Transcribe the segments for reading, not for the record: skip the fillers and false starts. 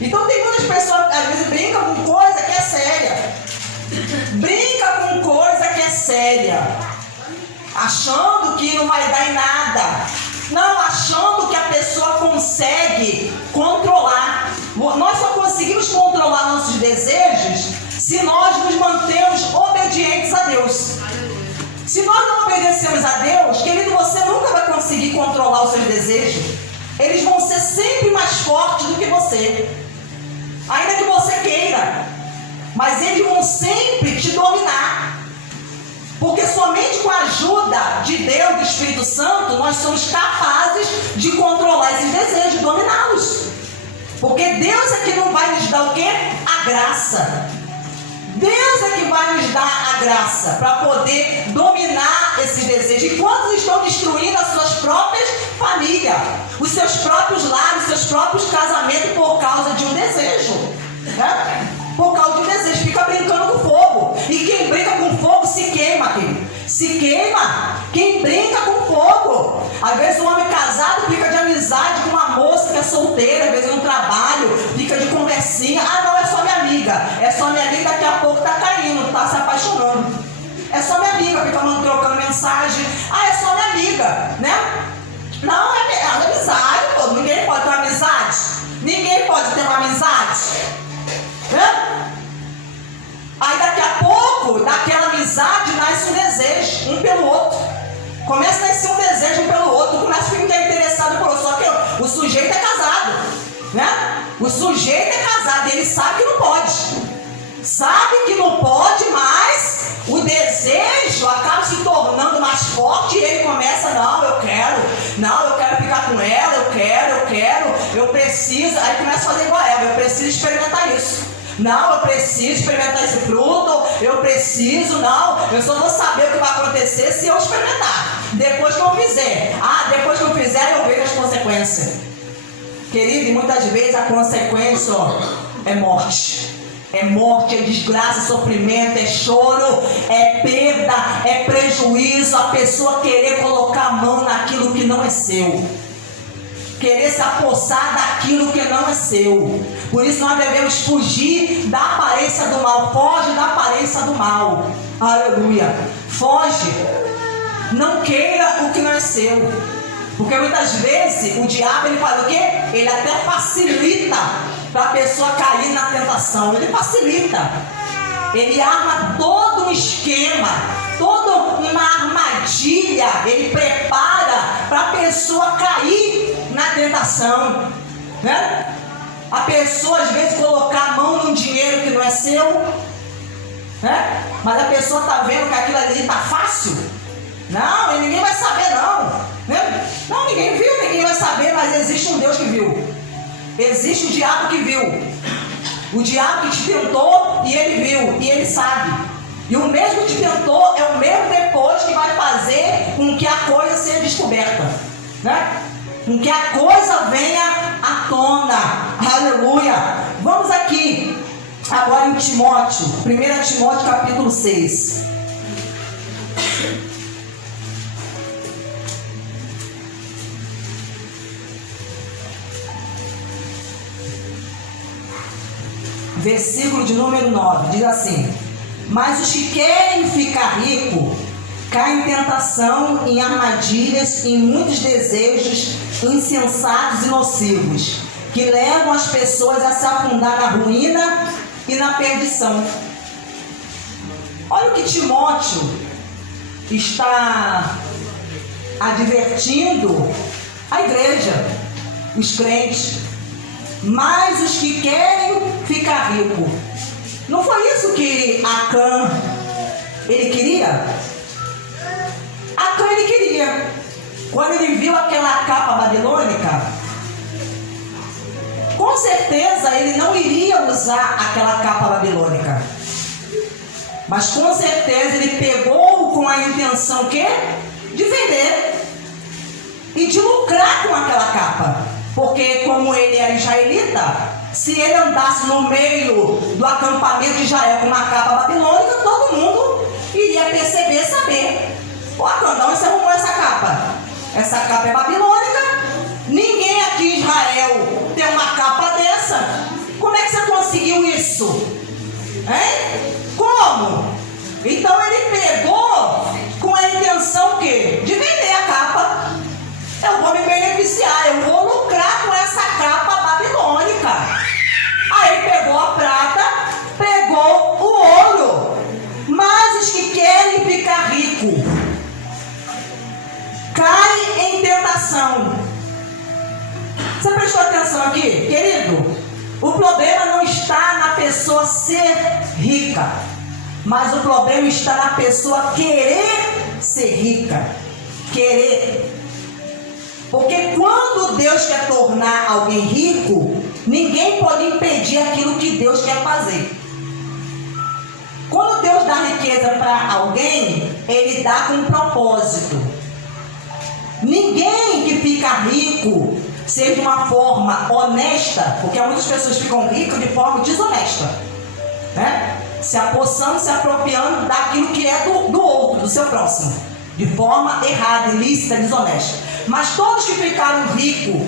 Então tem muitas pessoas que às vezes brincam com coisa que é séria. Brinca com coisa que é séria. Achando que não vai dar em nada. Não, achando que a pessoa consegue controlar. Nós só conseguimos controlar nossos desejos se nós nos mantemos obedientes a Deus. Se nós não obedecemos a Deus, querido, você nunca vai conseguir controlar os seus desejos. Eles vão ser sempre mais fortes do que você. Ainda que você queira. Mas eles vão sempre te dominar. Porque somente com a ajuda de Deus, do Espírito Santo, nós somos capazes de controlar esses desejos, dominá-los. Porque Deus é que não vai nos dar o quê? A graça. Deus é que vai nos dar a graça para poder dominar esse desejo. E quantos estão destruindo as suas próprias famílias, os seus próprios lares, os seus próprios casamentos por causa de um desejo, né? Por causa de um desejo, fica brincando com fogo. E quem brinca com fogo se queima, querido. Se queima. Quem brinca com fogo. Às vezes o homem casado fica de amizade com uma moça que é solteira, às vezes no trabalho, fica de conversinha. Ah, não, é só minha amiga. É só minha amiga, daqui a pouco tá caindo, tá se apaixonando. É só minha amiga, fica trocando mensagem. Ah, é só minha amiga, né? Não, é amizade, pô. Ninguém pode ter uma amizade. Ninguém pode ter uma amizade. Né? Aí daqui a pouco, daquela amizade nasce um desejo, um pelo outro. Começa a nascer um desejo um pelo outro, começa a ficar interessado pelo outro. Só que o sujeito é casado, né? O sujeito é casado e ele sabe que não pode. Sabe que não pode, mas o desejo acaba se tornando mais forte e ele começa, não, eu quero ficar com ela, eu preciso. Aí começa a fazer igual a ela, eu preciso experimentar isso. Não, eu preciso experimentar esse fruto, eu só vou saber o que vai acontecer se eu experimentar. Depois que eu fizer, eu vejo as consequências. Querido, e muitas vezes a consequência é morte. É morte, é desgraça, é sofrimento, é choro, é perda, é prejuízo. A pessoa querer colocar a mão naquilo que não é seu. Querer se apossar daquilo que não é seu. Por isso nós devemos fugir da aparência do mal. Foge da aparência do mal. Aleluia. Foge. Não queira o que não é seu. Porque muitas vezes o diabo ele faz o quê? Ele até facilita para a pessoa cair na tentação. Ele facilita. Ele arma todo um esquema, toda uma armadilha. Ele prepara para a pessoa cair na tentação, né? A pessoa às vezes colocar a mão num dinheiro que não é seu, né? Mas a pessoa está vendo que aquilo ali está fácil. Não, e ninguém vai saber não, né? Não, ninguém viu, ninguém vai saber, mas existe um Deus que viu. Existe o diabo que viu. O diabo que te tentou e ele viu, e ele sabe. E o mesmo que te tentou é o mesmo depois que vai fazer com que a coisa seja descoberta, né? Com que a coisa venha à tona. Aleluia. Vamos aqui agora em Timóteo, 1 Timóteo capítulo 6. Versículo de número 9, diz assim: mas os que querem ficar ricos caem em tentação, em armadilhas, em muitos desejos insensatos e nocivos, que levam as pessoas a se afundar na ruína e na perdição. Olha o que Timóteo está advertindo a igreja, os crentes. Mas os que querem ficar rico. Não foi isso que Acã ele queria? Acã ele queria. Quando ele viu aquela capa babilônica, com certeza ele não iria usar aquela capa babilônica. Mas com certeza ele pegou com a intenção que? De vender e de lucrar com aquela capa. Porque como ele era israelita, se ele andasse no meio do acampamento de Israel com uma capa babilônica, todo mundo iria perceber, saber. Ó, de onde você arrumou essa capa? Essa capa é babilônica. Ninguém aqui em Israel tem uma capa dessa. rica. Aí pegou a prata, pegou o ouro. Mas os que querem ficar rico caem em tentação. Você prestou atenção aqui, querido? O problema não está na pessoa ser rica, mas o problema está na pessoa querer ser rica. Querer. Porque quando Deus quer tornar alguém rico, ninguém pode impedir aquilo que Deus quer fazer. Quando Deus dá riqueza para alguém, Ele dá com um propósito. Ninguém que fica rico, seja de uma forma honesta, porque muitas pessoas ficam ricas de forma desonesta, né? Se apossando, se apropriando daquilo que é do outro, do seu próximo, de forma errada, ilícita, desonesta. Mas todos que ficaram ricos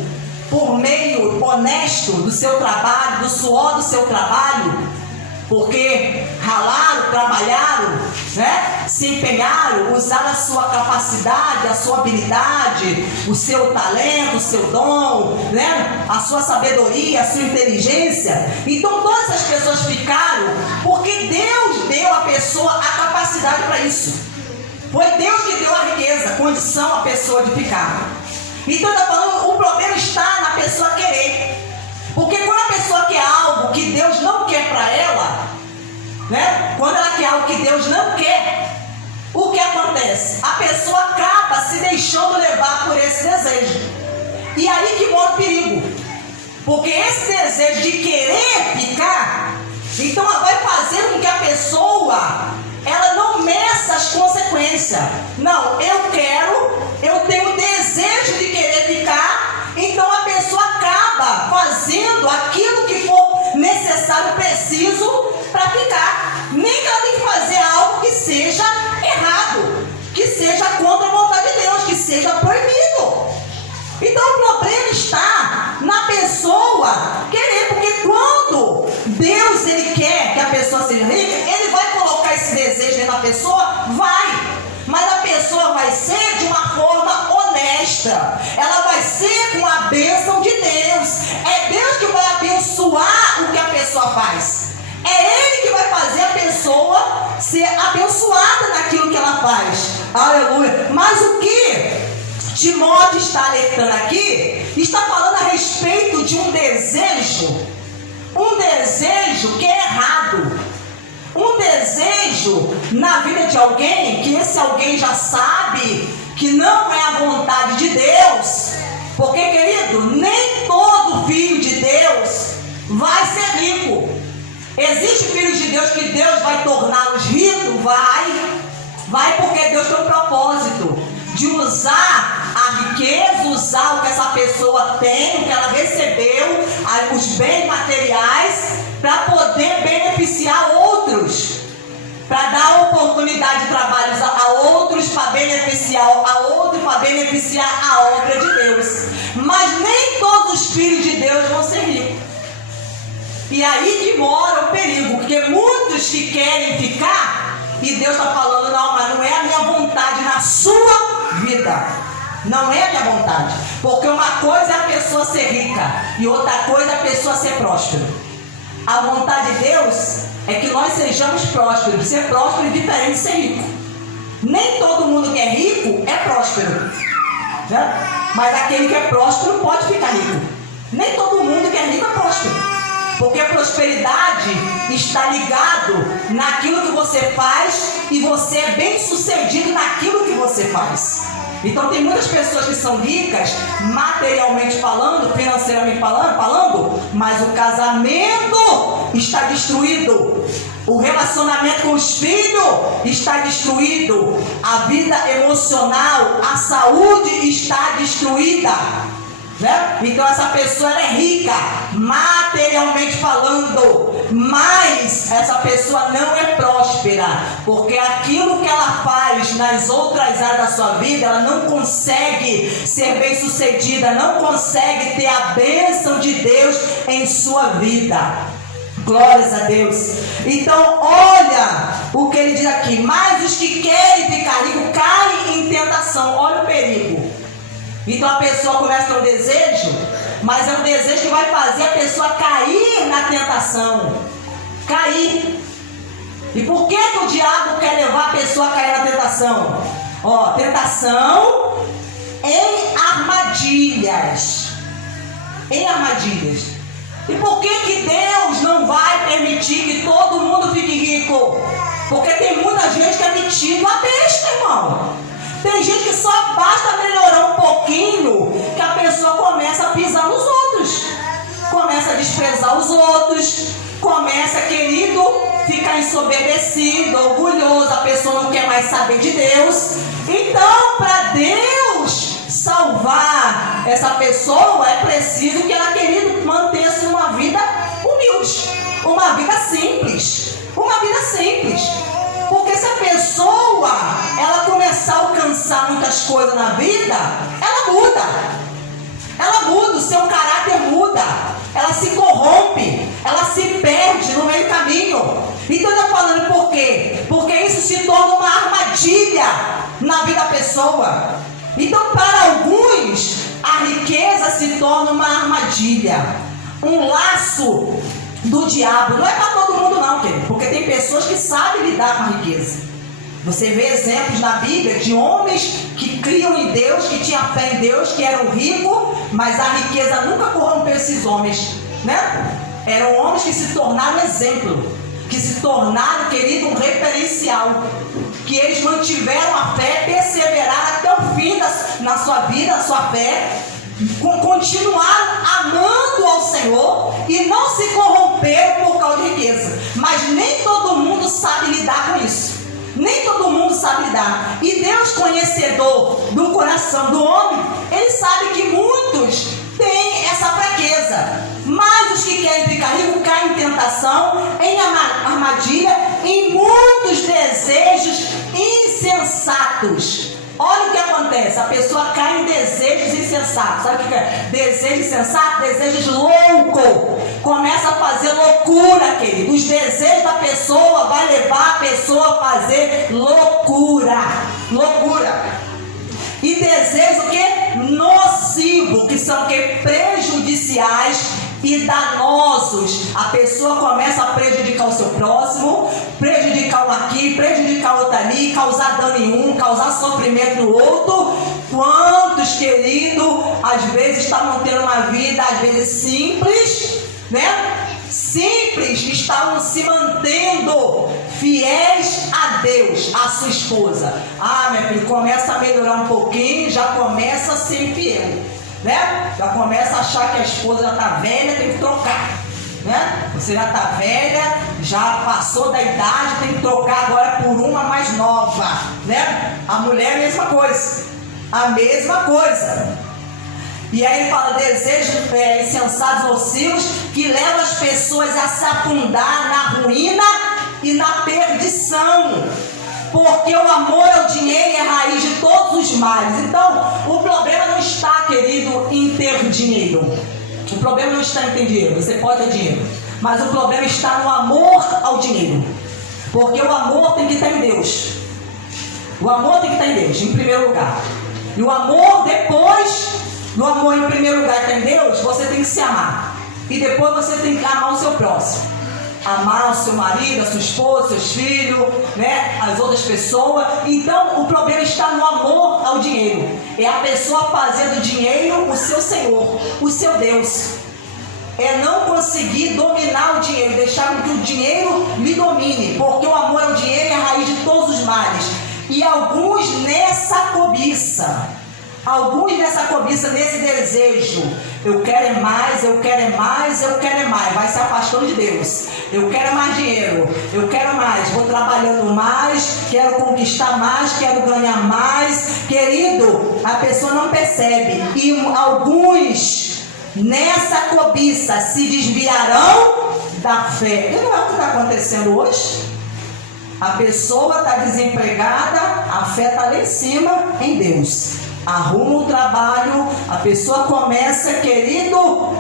por meio honesto do seu trabalho, do suor do seu trabalho, porque ralaram, trabalharam, né? Se empenharam, usaram a sua capacidade, a sua habilidade, o seu talento, o seu dom, né? A sua sabedoria, a sua inteligência. Então todas essas pessoas ficaram porque Deus deu à pessoa a capacidade para isso. Foi Deus que deu a riqueza, a condição à pessoa de ficar. Então está falando, o problema está na pessoa querer. Porque quando a pessoa quer algo que Deus não quer para ela, né? Quando ela quer algo que Deus não quer, o que acontece? A pessoa acaba se deixando levar por esse desejo. E aí que mora o perigo. Porque esse desejo de querer ficar, então ela vai fazer com que a pessoa, ela não meça as consequências. Não, eu tenho desejo de querer ficar. Então a pessoa acaba fazendo aquilo que for necessário, preciso para ficar. Nem que ela tem que fazer algo que seja errado, que seja contra a vontade de Deus, que seja proibido. Então o problema está na pessoa querer, porque quando Deus ele quer que a pessoa seja rica, Ele vai colocar esse desejo dentro da pessoa, vai. Mas a pessoa vai ser de uma forma honesta. Ela vai ser com a bênção de Deus. É Deus que vai abençoar o que a pessoa faz. É Ele que vai fazer a pessoa ser abençoada naquilo que ela faz. Aleluia. Mas o que Timóteo está alertando aqui, está falando a respeito de um desejo que é errado. Um desejo na vida de alguém, que esse alguém já sabe que não é a vontade de Deus. Porque, querido, nem todo filho de Deus vai ser rico. Existe filhos de Deus que Deus vai torná-los ricos? Vai porque Deus tem um propósito de usar a riqueza, usar o que essa pessoa tem, o que ela recebeu, os bens materiais, para poder beneficiar outros, para dar oportunidade de trabalho a outros, para beneficiar a outros, para beneficiar a obra de Deus. Mas nem todos os filhos de Deus vão ser ricos. E aí que mora o perigo, porque muitos que querem ficar, e Deus está falando, não, mas não é a minha vontade na sua vida. Não é a minha vontade. Porque uma coisa é a pessoa ser rica, e outra coisa é a pessoa ser próspera. A vontade de Deus é que nós sejamos prósperos. Ser próspero é diferente de ser rico. Nem todo mundo que é rico é próspero, né? Mas aquele que é próspero pode ficar rico. Nem todo mundo que é rico é próspero. Porque a prosperidade está ligado naquilo que você faz, e você é bem sucedido naquilo que você faz. Então tem muitas pessoas que são ricas, materialmente falando, financeiramente falando, mas o casamento está destruído, o relacionamento com os filhos está destruído, a vida emocional, a saúde está destruída, né? Então essa pessoa ela é rica, materialmente falando, mas essa pessoa não é próspera, porque aquilo que ela faz nas outras áreas da sua vida, ela não consegue ser bem sucedida, não consegue ter a bênção de Deus em sua vida. Glórias a Deus. Então olha o que ele diz aqui: mas os que querem ficar ricos caem em tentação. Olha o perigo. Então a pessoa começa a ter um desejo mas é um desejo que vai fazer a pessoa cair na tentação. Cair. E por que o diabo quer levar a pessoa a cair na tentação? Ó, tentação em armadilhas. Em armadilhas. E por que Deus não vai permitir que todo mundo fique rico? Porque tem muita gente que é metido a besta, irmão. Tem gente que só basta melhorar um pouquinho que a pessoa começa a pisar nos outros. Começa a desprezar os outros. Começa, querido, ficar ensoberbecido, orgulhoso. A pessoa não quer mais saber de Deus. Então, para Deus salvar essa pessoa, é preciso que ela, querido, mantenha-se uma vida humilde. Uma vida simples. Uma vida simples. Porque se a pessoa ela começar a alcançar muitas coisas na vida, ela muda. Ela muda, o seu caráter muda. Ela se corrompe. Ela se perde no meio do caminho. Então eu estou falando por quê? Porque isso se torna uma armadilha na vida da pessoa. Então para alguns, a riqueza se torna uma armadilha. Um laço do diabo. Não é para todo mundo não, querido, porque tem pessoas que sabem lidar com a riqueza. Você vê exemplos na Bíblia de homens que criam em Deus, que tinham fé em Deus, que eram ricos, mas a riqueza nunca corrompeu esses homens, né? Eram homens que se tornaram exemplo, que se tornaram, querido, um referencial, que eles mantiveram a fé, perseveraram até o fim na sua vida, na sua fé, continuaram amando ao Senhor e não se corromperam por causa de riqueza. Mas nem todo mundo sabe lidar com isso. Nem todo mundo sabe lidar. E Deus, conhecedor do coração do homem, Ele sabe que muitos têm essa fraqueza. Mas os que querem ficar ricos caem em tentação, em armadilha, em muitos desejos insensatos. Olha o que acontece, a pessoa cai em desejos insensatos. Sabe o que é? Desejo insensato, desejos loucos. Começa a fazer loucura, querido. Os desejos da pessoa vai levar a pessoa a fazer loucura. Loucura. E desejos o que? Nocivo, que são o que? Prejudiciais e danosos. A pessoa começa a prejudicar o seu próximo, prejudicar um aqui, prejudicar outro ali, causar dano em um, causar sofrimento no outro. Quantos, querido, às vezes estavam tendo uma vida, às vezes simples, né? Simples, estavam se mantendo fiéis a Deus, a sua esposa. Ah, minha filha, começa a melhorar um pouquinho, já começa a ser infiel, né? Já começa a achar que a esposa já está velha, tem que trocar, né? Você já está velha, já passou da idade, tem que trocar agora por uma mais nova, né? A mulher é a mesma coisa, a mesma coisa. E aí ele fala desejos insensatos, nocivos, que levam as pessoas a se afundar na ruína e na perdição. Porque o amor ao dinheiro é a raiz de todos os males. Então, o problema não está, querido, em ter dinheiro. O problema não está em ter dinheiro. Você pode ter dinheiro. Mas o problema está no amor ao dinheiro. Porque o amor tem que estar em Deus. O amor tem que estar em Deus, em primeiro lugar. E o amor depois... No amor em primeiro lugar está em Deus, você tem que se amar. E depois você tem que amar o seu próximo. Amar o seu marido, a sua esposa, seus filhos, né? As outras pessoas. Então o problema está no amor ao dinheiro. É a pessoa fazer do dinheiro o seu Senhor, o seu Deus. É não conseguir dominar o dinheiro, deixar com que o dinheiro me domine. Porque o amor ao dinheiro é a raiz de todos os males. E alguns nessa cobiça. Alguns nessa cobiça, nesse desejo, eu quero é mais, eu quero é mais, eu quero é mais, vai se afastando de Deus. Eu quero mais dinheiro, eu quero mais, vou trabalhando mais, quero conquistar mais, quero ganhar mais. Querido, a pessoa não percebe. E alguns nessa cobiça se desviarão da fé. E não é o que está acontecendo hoje? A pessoa está desempregada, a fé está lá em cima em Deus. Arruma o trabalho, a pessoa começa, querido,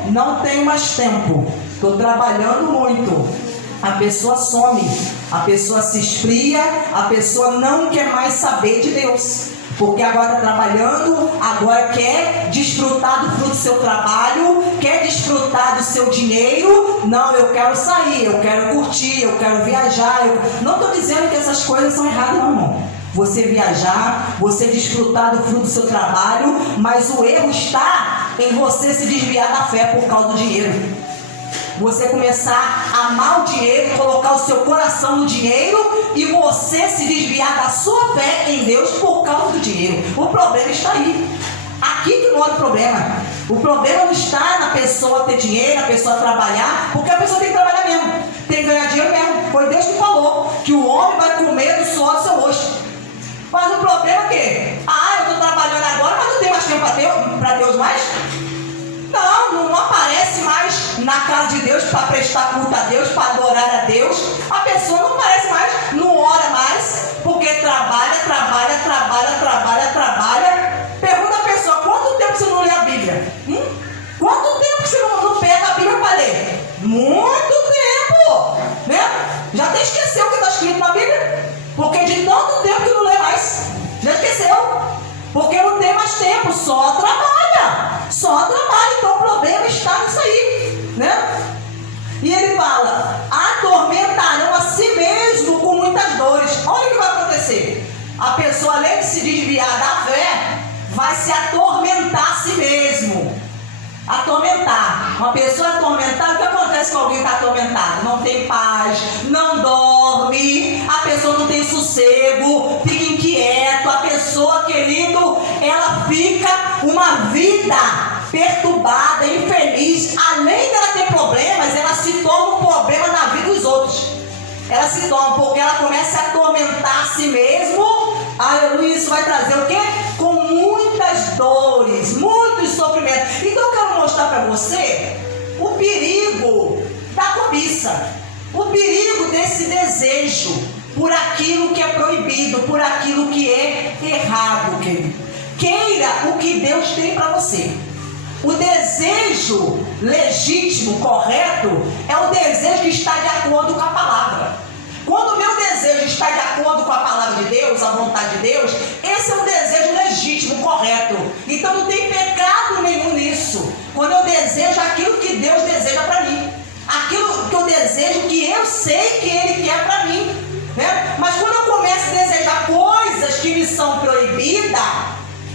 não tenho mais tempo, estou trabalhando muito. A pessoa some, a pessoa se esfria, a pessoa não quer mais saber de Deus. Porque agora está trabalhando, agora quer desfrutar do fruto do seu trabalho, quer desfrutar do seu dinheiro. Não, eu quero sair, eu quero curtir, eu quero viajar. Não estou dizendo que essas coisas são erradas, não, irmão. Você viajar, você desfrutar do fruto do seu trabalho, mas o erro está em você se desviar da fé por causa do dinheiro. Você começar a amar o dinheiro, colocar o seu coração no dinheiro e você se desviar da sua fé em Deus por causa do dinheiro. O problema está aí. Aqui que mora o problema. O problema não está na pessoa ter dinheiro, na pessoa trabalhar, porque a pessoa tem que trabalhar mesmo, tem que ganhar dinheiro mesmo. Foi Deus que falou que o homem vai comer do suor do seu rosto. Mas o problema é que, eu estou trabalhando agora, mas não tenho mais tempo para Deus mais. Não aparece mais na casa de Deus para prestar culto a Deus, para adorar a Deus. A pessoa não aparece mais, não ora mais, porque trabalha. Pergunta a pessoa, quanto tempo você não lê a Bíblia? Quanto tempo você não pega a Bíblia para ler? Muito tempo, né? Já até esqueceu o que está escrito na Bíblia? Porque de tanto tempo que não lê mais, já esqueceu. Porque não tem mais tempo, só trabalha. Então o problema está nisso aí, né? E ele fala, atormentarão a si mesmo com muitas dores. Olha o que vai acontecer. A pessoa, além de se desviar da fé, vai se atormentar a si mesmo. Atormentar. Uma pessoa atormentada, o que acontece com alguém que está atormentado? Não tem paz, não dorme, a pessoa não tem sossego, fica inquieto. A pessoa, querido, ela fica uma vida perturbada, infeliz. Além dela ter problemas, ela se torna um problema na vida dos outros. Ela se torna, porque ela começa a atormentar a si mesmo. Aleluia, isso vai trazer o quê? Com muitas dores, muitos sofrimentos. Então eu quero mostrar para você o perigo da cobiça, o perigo desse desejo por aquilo que é proibido, por aquilo que é errado, querido. Queira o que Deus tem para você. O desejo legítimo, correto, é o desejo que está de acordo com a palavra. Quando o meu desejo está de acordo com a palavra de Deus, a vontade de Deus, esse é um desejo legítimo, correto. Então não tem pecado nenhum nisso. Quando eu desejo aquilo que Deus deseja para mim, aquilo que eu desejo que eu sei que Ele quer para mim, né? Mas quando eu começo a desejar coisas que me são proibidas,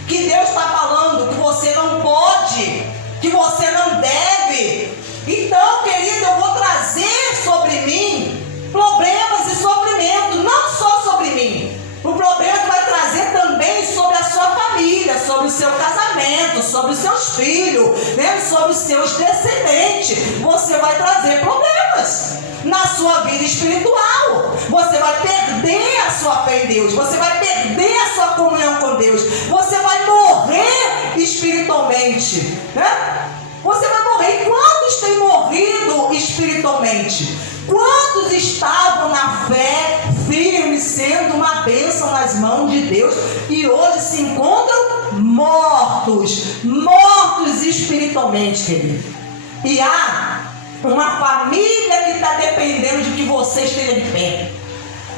que Deus está falando que você não pode, que você não deve, então, querido, eu vou trazer sobre mim problemas e sofrimento, não só sobre mim. O problema que vai trazer também sobre a sua família, sobre o seu casamento, sobre os seus filhos, né? Sobre os seus descendentes. Você vai trazer problemas na sua vida espiritual. Você vai perder a sua fé em Deus. Você vai perder a sua comunhão com Deus. Você vai morrer espiritualmente, né? Você vai morrer. E quantos têm morrido espiritualmente? Quantos estavam na fé, firmes, sendo uma bênção nas mãos de Deus, e hoje se encontram mortos espiritualmente, querido? E há uma família que está dependendo de que você esteja de pé.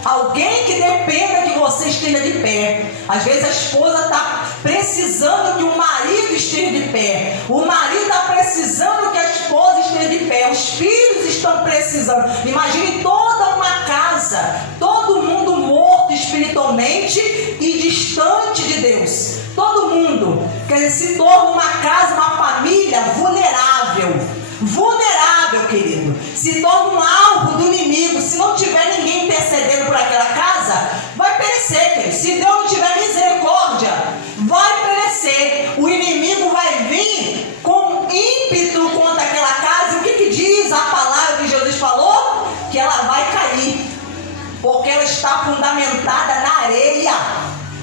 Alguém que dependa que você esteja de pé. Às vezes a esposa está precisando que o marido esteja de pé. O marido está precisando que a esposa esteja de pé. Os filhos estão precisando. Imagine toda uma casa, todo mundo morto espiritualmente e distante de Deus. Todo mundo. Quer dizer, se torna uma casa, uma família vulnerável. Vulnerável, querido. Se torna um alvo do inimigo. Se não tiver ninguém intercedendo por aquela casa, vai perecer, querido. Se Deus não tiver misericórdia, vai perecer. O inimigo vai vir com ímpeto contra aquela casa. E o que diz a palavra que Jesus falou? Que ela vai cair, porque ela está fundamentada na areia.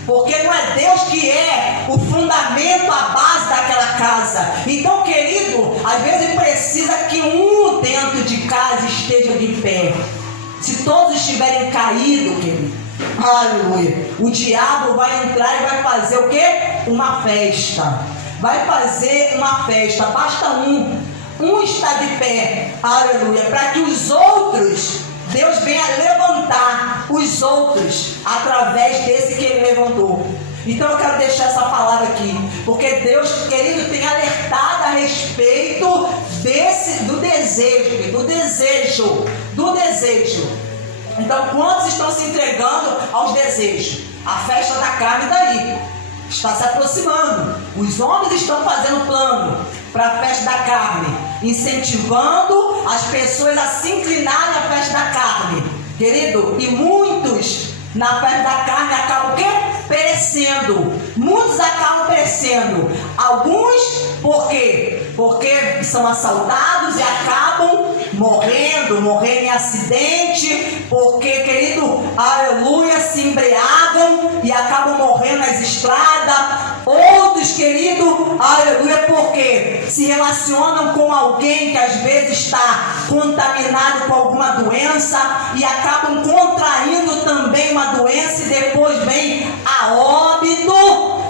Porque não é Deus que é o fundamento, a base daquela casa. Então, querido, às vezes precisa que um dentro de casa esteja de pé. Se todos estiverem caídos, querido, aleluia, o diabo vai entrar e vai fazer o quê? Uma festa. Vai fazer uma festa. Basta um está de pé, aleluia, para que os outros, Deus venha levantar os outros através desse que Ele levantou. Então eu quero deixar essa palavra aqui, porque Deus, querido, tem alertado a respeito do desejo. Então, quantos estão se entregando aos desejos? A festa da carne daí está se aproximando. Os homens estão fazendo plano para a festa da carne, incentivando as pessoas a se inclinarem à festa da carne, querido. E muitos na festa da carne acabam o quê? Perecendo. Muitos acabam perecendo. Alguns, por quê? Porque são assaltados e acabam morrendo em acidente, porque, querido, aleluia, se embriagam e acabam morrendo nas estradas. Outros, querido, aleluia, porque se relacionam com alguém que às vezes está contaminado com alguma doença e acabam contraindo também uma doença e depois vem a óbito,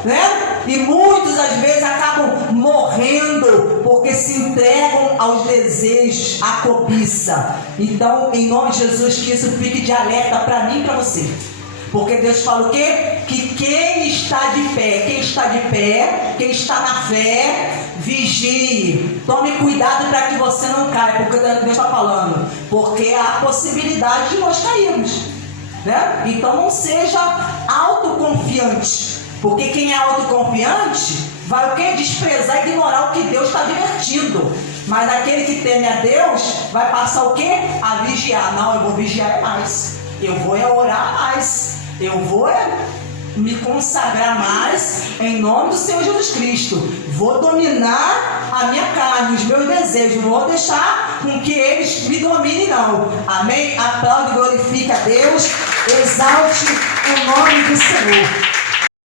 né? E muitos às vezes acabam morrendo porque se entregam aos desejos, à cobiça. Então, em nome de Jesus, que isso fique de alerta para mim e para você. Porque Deus fala o quê? Que quem está de pé, quem está na fé, vigie. Tome cuidado para que você não caia, porque Deus está falando. Porque há possibilidade de nós cairmos, né? Então não seja autoconfiante. Porque quem é autoconfiante vai o quê? Desprezar e ignorar o que Deus está advertindo. Mas aquele que teme a Deus vai passar o quê? A vigiar. Não, eu vou vigiar mais. Eu vou orar mais. Eu vou me consagrar mais em nome do Senhor Jesus Cristo. Vou dominar a minha carne, os meus desejos. Não vou deixar com que eles me dominem, não. Amém? Aplaude e glorifique a Deus. Exalte o nome do Senhor.